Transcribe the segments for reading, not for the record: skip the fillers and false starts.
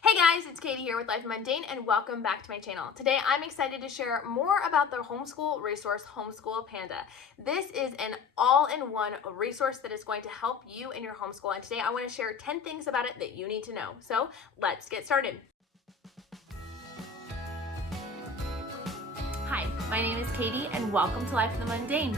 Hey guys, it's Katie here with Life Mundane and welcome back to my channel. Today I'm excited to share more about the homeschool resource, Homeschool Panda. This is an all-in-one resource that is going to help you in your homeschool, and today I want to share 10 things about it that you need to know. So let's get started. Hi, my name is Katie and welcome to Life in the Mundane.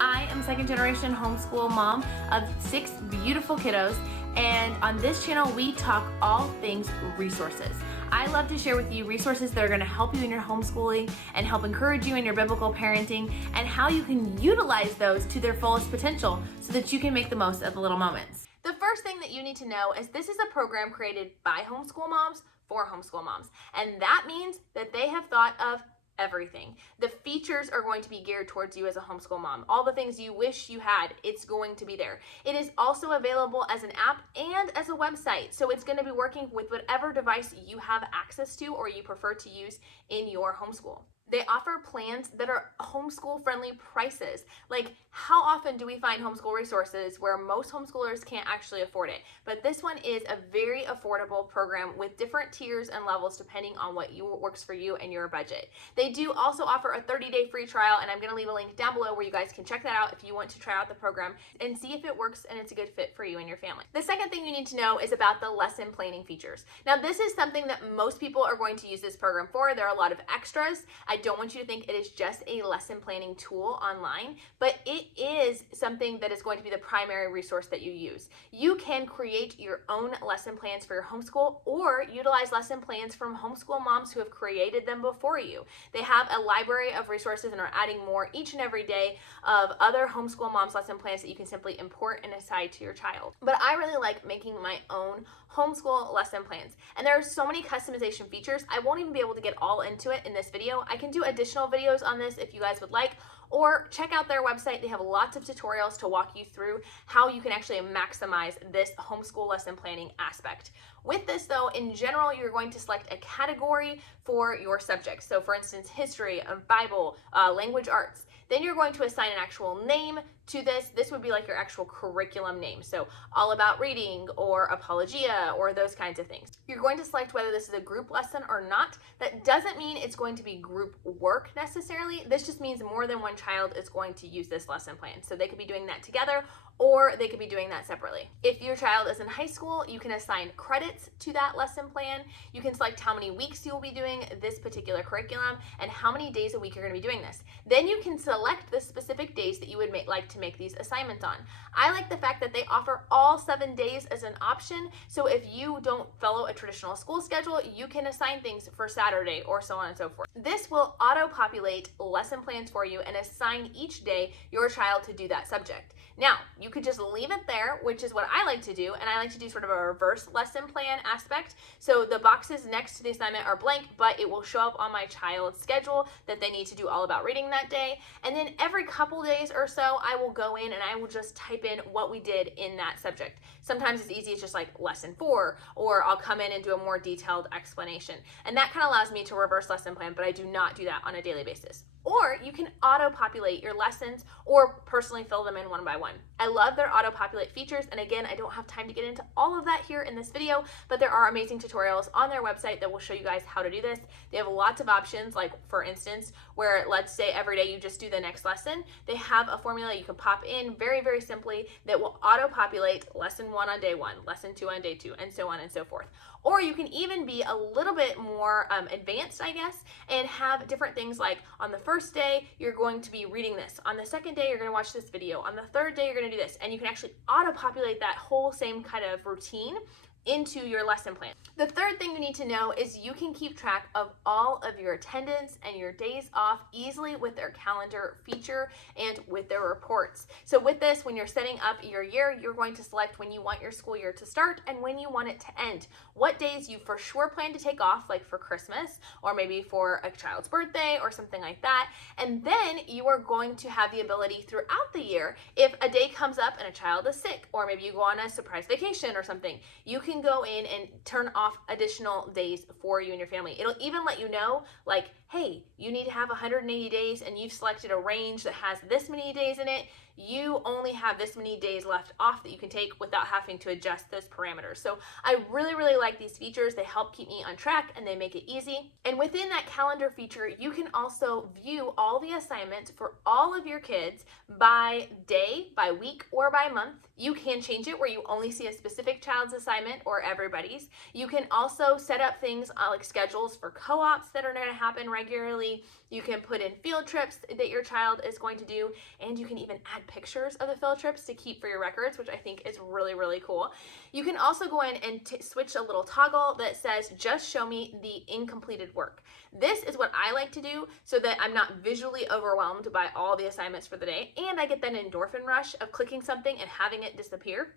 I am a second generation homeschool mom of 6 beautiful kiddos, and on this channel we talk all things resources. I love to share with you resources that are going to help you in your homeschooling and help encourage you in your biblical parenting, and how you can utilize those to their fullest potential so that you can make the most of the little moments. The first thing that you need to know is this is a program created by homeschool moms for homeschool moms, and that means that they have thought of everything. The features are going to be geared towards you as a homeschool mom. All the things you wish you had, it's going to be there. It is also available as an app and as a website. So it's going to be working with whatever device you have access to or you prefer to use in your homeschool. They offer plans that are homeschool friendly prices. Like, how often do we find homeschool resources where most homeschoolers can't actually afford it? But this one is a very affordable program with different tiers and levels depending on what works for you and your budget. They do also offer a 30-day free trial, and I'm going to leave a link down below where you guys can check that out if you want to try out the program and see if it works and it's a good fit for you and your family. The second thing you need to know is about the lesson planning features. Now, this is something that most people are going to use this program for. There are a lot of extras. I don't want you to think it is just a lesson planning tool online, but it is something that is going to be the primary resource that you use. You can create your own lesson plans for your homeschool or utilize lesson plans from homeschool moms who have created them before you. They have a library of resources and are adding more each and every day of other homeschool moms lesson plans that you can simply import and assign to your child. But I really like making my own homeschool lesson plans, and there are so many customization features. I won't even be able to get all into it in this video. I can do additional videos on this if you guys would like, or check out their website. They have lots of tutorials to walk you through how you can actually maximize this homeschool lesson planning aspect. With this though, in general, you're going to select a category for your subject. So for instance, history, Bible, language arts. Then you're going to assign an actual name to this. This would be like your actual curriculum name. So all about reading or apologia or those kinds of things. You're going to select whether this is a group lesson or not. That doesn't mean it's going to be group work necessarily. This just means more than one child is going to use this lesson plan. So they could be doing that together, or they could be doing that separately. If your child is in high school, you can assign credits to that lesson plan. You can select how many weeks you'll be doing this particular curriculum and how many days a week you're going to be doing this. Then you can select the specific days that you would like to make these assignments on. I like the fact that they offer all 7 days as an option. So if you don't follow a traditional school schedule, you can assign things for Saturday or so on and so forth. This will auto-populate lesson plans for you and assign each day your child to do that subject. Now, you could just leave it there, which is what I like to do, and I like to do sort of a reverse lesson plan aspect. So the boxes next to the assignment are blank, but it will show up on my child's schedule that they need to do all about reading that day. And then every couple days or so, I will go in and I will just type in what we did in that subject. Sometimes it's easy, it's just like lesson 4, or I'll come in and do a more detailed explanation. And that kind of allows me to reverse lesson plan, but I do not do that on a daily basis. Or you can auto-populate your lessons or personally fill them in one by one. I love their auto-populate features, and again, I don't have time to get into all of that here in this video, but there are amazing tutorials on their website that will show you guys how to do this. They have lots of options, like for instance, where let's say every day you just do the next lesson. They have a formula you can pop in very, very simply that will auto-populate lesson 1 on day 1, lesson 2 on day 2, and so on and so forth. Or you can even be a little bit more advanced, I guess, and have different things like on the first day, you're going to be reading this. On the second day, you're going to watch this video. On the third day, you're going to do this. And you can actually auto-populate that whole same kind of routine into your lesson plan. The third thing you need to know is you can keep track of all of your attendance and your days off easily with their calendar feature and with their reports. So with this, when you're setting up your year, you're going to select when you want your school year to start and when you want it to end. What days you for sure plan to take off, like for Christmas or maybe for a child's birthday or something like that. And then you are going to have the ability throughout the year, if a day comes up and a child is sick, or maybe you go on a surprise vacation or something, you can go in and turn off additional days for you and your family. It'll even let you know, like, hey, you need to have 180 days and you've selected a range that has this many days in it. you only have this many days left off that you can take without having to adjust those parameters. So I really, really like these features. They help keep me on track and they make it easy. And within that calendar feature, you can also view all the assignments for all of your kids by day, by week, or by month. You can change it where you only see a specific child's assignment or everybody's. You can also set up things like schedules for co-ops that are going to happen regularly. You can put in field trips that your child is going to do, and you can even add pictures of the field trips to keep for your records, which I think is really, really cool. You can also go in and switch a little toggle that says, just show me the incompleted work. This is what I like to do so that I'm not visually overwhelmed by all the assignments for the day, and I get that endorphin rush of clicking something and having it disappear.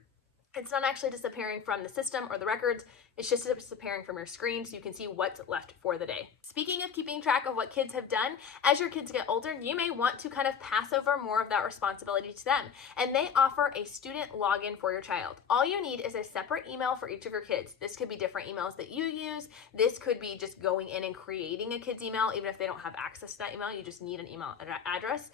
It's not actually disappearing from the system or the records, it's just disappearing from your screen so you can see what's left for the day. Speaking of keeping track of what kids have done, as your kids get older, you may want to kind of pass over more of that responsibility to them. And they offer a student login for your child. All you need is a separate email for each of your kids. This could be different emails that you use. This could be just going in and creating a kid's email, even if they don't have access to that email. You just need an email address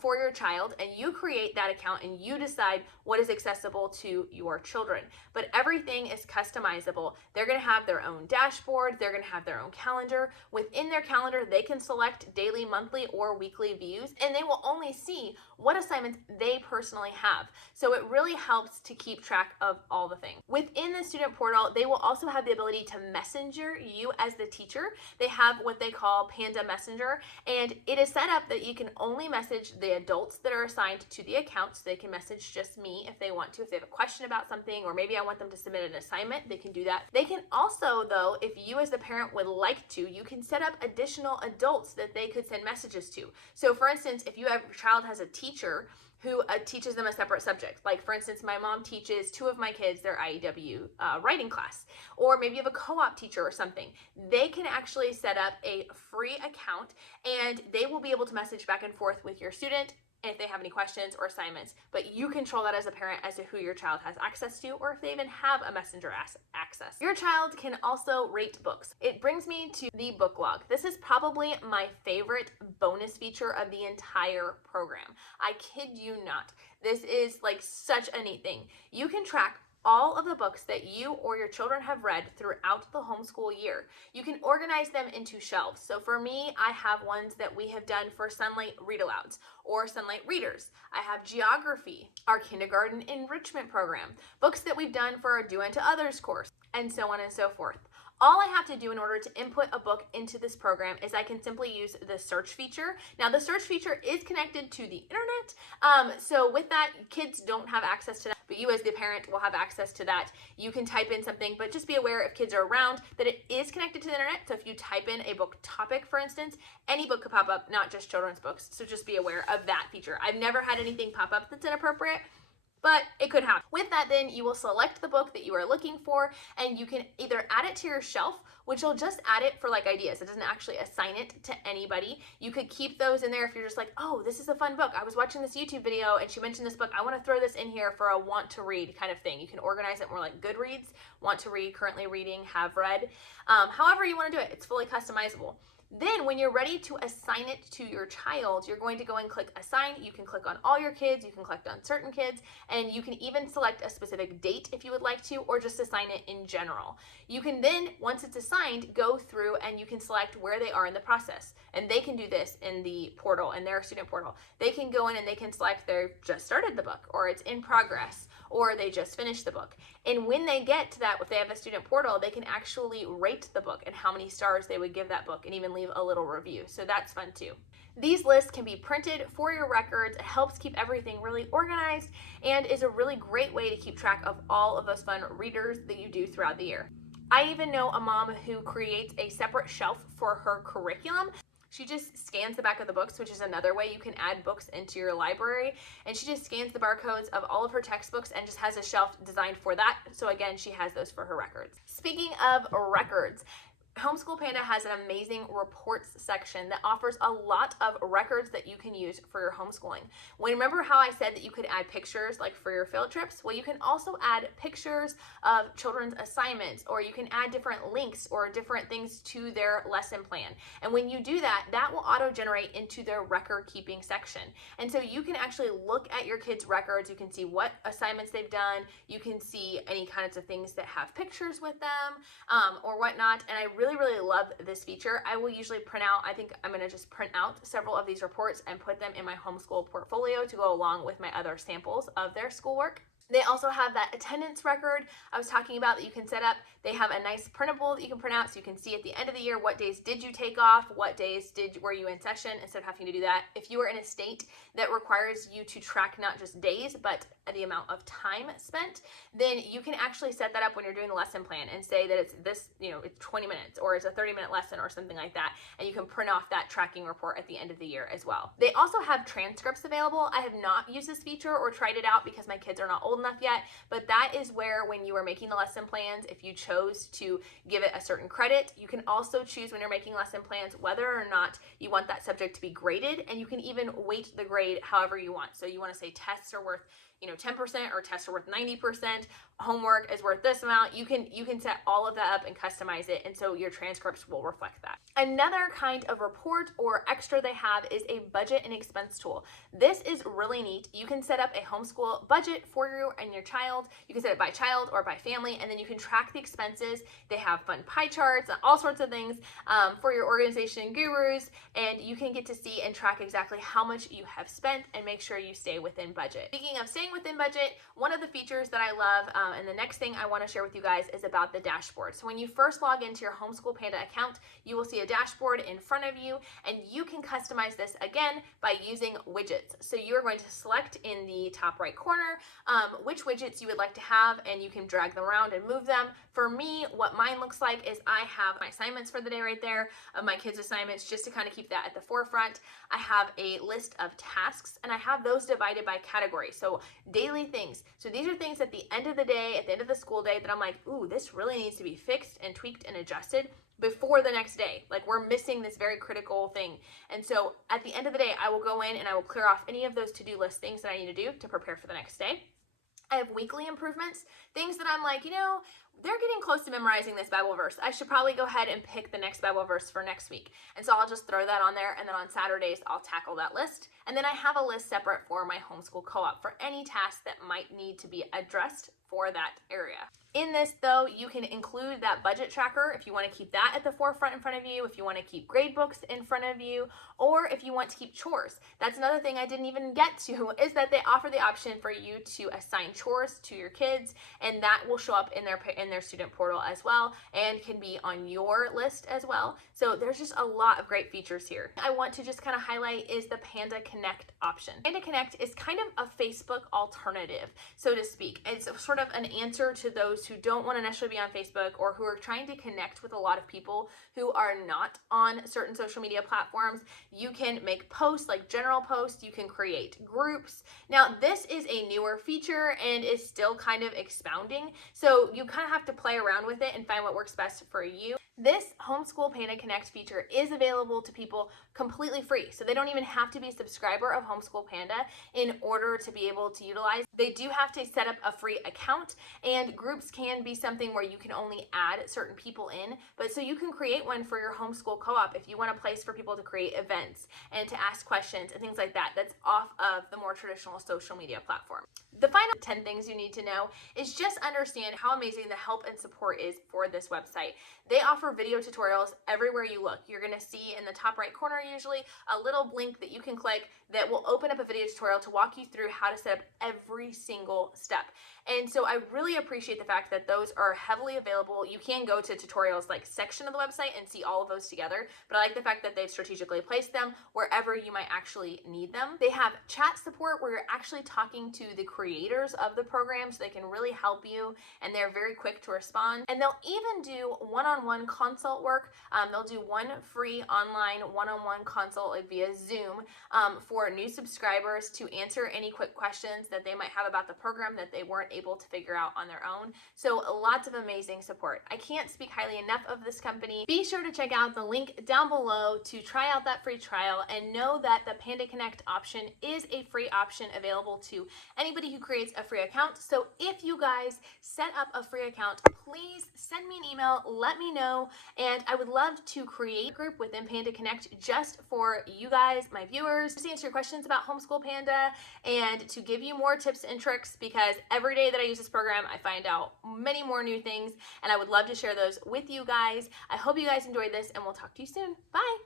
for your child, and you create that account and you decide what is accessible to your children. But everything is customizable. They're going to have their own dashboard. They're going to have their own calendar. Within their calendar, they can select daily, monthly, or weekly views, and they will only see what assignments they personally have. So it really helps to keep track of all the things. Within the student portal, they will also have the ability to messenger you as the teacher. They have what they call Panda Messenger, and it is set up that you can only message the adults that are assigned to the account. So they can message just me if they want to, if they have a question about something, or maybe I want them to submit an assignment, they can do that. They can also, though, if you as the parent would like to, you can set up additional adults that they could send messages to. So for instance, if your child has a teacher who teaches them a separate subject. Like for instance, my mom teaches two of my kids their IEW writing class, or maybe you have a co-op teacher or something. They can actually set up a free account and they will be able to message back and forth with your student if they have any questions or assignments, but you control that as a parent as to who your child has access to, or if they even have a messenger access. Your child can also rate books. It brings me to the book log. This is probably my favorite bonus feature of the entire program. I kid you not. This is like such a neat thing. You can track all of the books that you or your children have read throughout the homeschool year. You can organize them into shelves. So for me, I have ones that we have done for Sunlight read-alouds or Sunlight readers. I have geography, our kindergarten enrichment program, books that we've done for our Do Unto Others course, and so on and so forth. All I have to do in order to input a book into this program is I can simply use the search feature. Now the search feature is connected to the internet, so with that, kids don't have access to that, but you as the parent will have access to that. You can type in something, but just be aware if kids are around that it is connected to the internet. So if you type in a book topic, for instance, any book could pop up, not just children's books. So just be aware of that feature. I've never had anything pop up that's inappropriate, but it could happen. With that, then you will select the book that you are looking for, and you can either add it to your shelf, which will just add it for like ideas. It doesn't actually assign it to anybody. You could keep those in there if you're just like, oh, this is a fun book. I was watching this YouTube video and she mentioned this book. I want to throw this in here for a want to read kind of thing. You can organize it more like Goodreads, want to read, currently reading, have read. However you want to do it, it's fully customizable. Then when you're ready to assign it to your child, you're going to go and click assign. You can click on all your kids, you can click on certain kids, and you can even select a specific date if you would like to, or just assign it in general. You can then, once it's assigned, go through and you can select where they are in the process. And they can do this in the portal, in their student portal. They can go in and they can select they've just started the book, or it's in progress, or they just finished the book. And when they get to that, if they have a student portal, they can actually rate the book and how many stars they would give that book, and even leave a little review. So that's fun too. These lists can be printed for your records. It helps keep everything really organized and is a really great way to keep track of all of those fun readers that you do throughout the year. I even know a mom who creates a separate shelf for her curriculum. She just scans the back of the books, which is another way you can add books into your library. And she just scans the barcodes of all of her textbooks and just has a shelf designed for that. So again, she has those for her records. Speaking of records, Homeschool Panda has an amazing reports section that offers a lot of records that you can use for your homeschooling. Remember how I said that you could add pictures like for your field trips? Well, you can also add pictures of children's assignments, or you can add different links or different things to their lesson plan. And when you do that, that will auto-generate into their record keeping section. And so you can actually look at your kids' records. You can see what assignments they've done. You can see any kinds of things that have pictures with them or whatnot. And I really love this feature. I will usually print out, I think I'm going to just print out several of these reports and put them in my homeschool portfolio to go along with my other samples of their schoolwork. They also have that attendance record I was talking about that you can set up. They have a nice printable that you can print out so you can see at the end of the year what days did you take off, what days were you in session, instead of having to do that. If you are in a state that requires you to track not just days but the amount of time spent, then you can actually set that up when you're doing the lesson plan and say that it's this, it's 20 minutes or it's a 30-minute lesson or something like that, and you can print off that tracking report at the end of the year as well. They also have transcripts available. I have not used this feature or tried it out because my kids are not old enough yet, but that is where when you are making the lesson plans, if you chose to give it a certain credit, you can also choose when you're making lesson plans whether or not you want that subject to be graded, and you can even weight the grade however you want. So you want to say tests are worth 10% or tests are worth 90%, homework is worth this amount. You can set all of that up and customize it, and so your transcripts will reflect that. Another kind of report or extra they have is a budget and expense tool. This is really neat. You can set up a homeschool budget for you and your child. You can set it by child or by family, and then you can track the expenses. They have fun pie charts and all sorts of things for your organization gurus, and you can get to see and track exactly how much you have spent and make sure you stay within budget. Speaking of staying within budget, one of the features that I love, and the next thing I want to share with you guys is about the dashboard. So when you first log into your Homeschool Panda account, you will see a dashboard in front of you, and you can customize this again by using widgets. So you are going to select in the top right corner which widgets you would like to have, and you can drag them around and move them. For me, what mine looks like is I have my assignments for the day right there, of my kids' assignments, just to kind of keep that at the forefront. I have a list of tasks, and I have those divided by category. So daily things. So these are things at the end of the day, at the end of the school day, that I'm like, ooh, this really needs to be fixed and tweaked and adjusted before the next day. Like, we're missing this very critical thing. And so at the end of the day, I will go in and I will clear off any of those to-do list things that I need to do to prepare for the next day. I have weekly improvements, things that I'm like, they're getting close to memorizing this Bible verse. I should probably go ahead and pick the next Bible verse for next week. And so I'll just throw that on there, and then on Saturdays, I'll tackle that list. And then I have a list separate for my homeschool co-op for any tasks that might need to be addressed for that area. In this, though, you can include that budget tracker if you want to keep that at the forefront in front of you, if you want to keep grade books in front of you, or if you want to keep chores. That's another thing I didn't even get to, is that they offer the option for you to assign chores to your kids, and that will show up in their student portal as well, and can be on your list as well. So there's just a lot of great features here. I want to just kind of highlight is the Panda Connect option. Panda Connect is kind of a Facebook alternative, so to speak. It's sort of an answer to those who don't want to necessarily be on Facebook, or who are trying to connect with a lot of people who are not on certain social media platforms. You can make posts, like general posts. You can create groups. Now, this is a newer feature and is still kind of expounding, so you kind of have to play around with it and find what works best for you. This Homeschool Panda Connect feature is available to people completely free, so they don't even have to be a subscriber of Homeschool Panda in order to be able to utilize. They do have to set up a free account, and groups can be something where you can only add certain people in, but so you can create one for your homeschool co-op if you want a place for people to create events and to ask questions and things like that. That's off of the more traditional social media platform. The final 10 things you need to know is just understand how amazing the help and support is for this website. They offer video tutorials everywhere you look. You're going to see in the top right corner usually a little link that you can click that will open up a video tutorial to walk you through how to set up every single step. And so I really appreciate the fact that those are heavily available. You can go to tutorials like section of the website and see all of those together, but I like the fact that they've strategically placed them wherever you might actually need them. They have chat support where you're actually talking to the creators of the program, so they can really help you, and they're very quick to respond. And they'll even do one-on-one consult work. They'll do one free online one-on-one consult via Zoom for new subscribers to answer any quick questions that they might have about the program that they weren't able to figure out on their own. So lots of amazing support. I can't speak highly enough of this company. Be sure to check out the link down below to try out that free trial, and know that the Panda Connect option is a free option available to anybody who creates a free account. So if you guys set up a free account, please send me an email, let me know, and I would love to create a group within Panda Connect just for you guys, my viewers, to answer your questions about Homeschool Panda and to give you more tips and tricks, because every day that I use this program, I find out many more new things, and I would love to share those with you guys. I hope you guys enjoyed this, and we'll talk to you soon. Bye.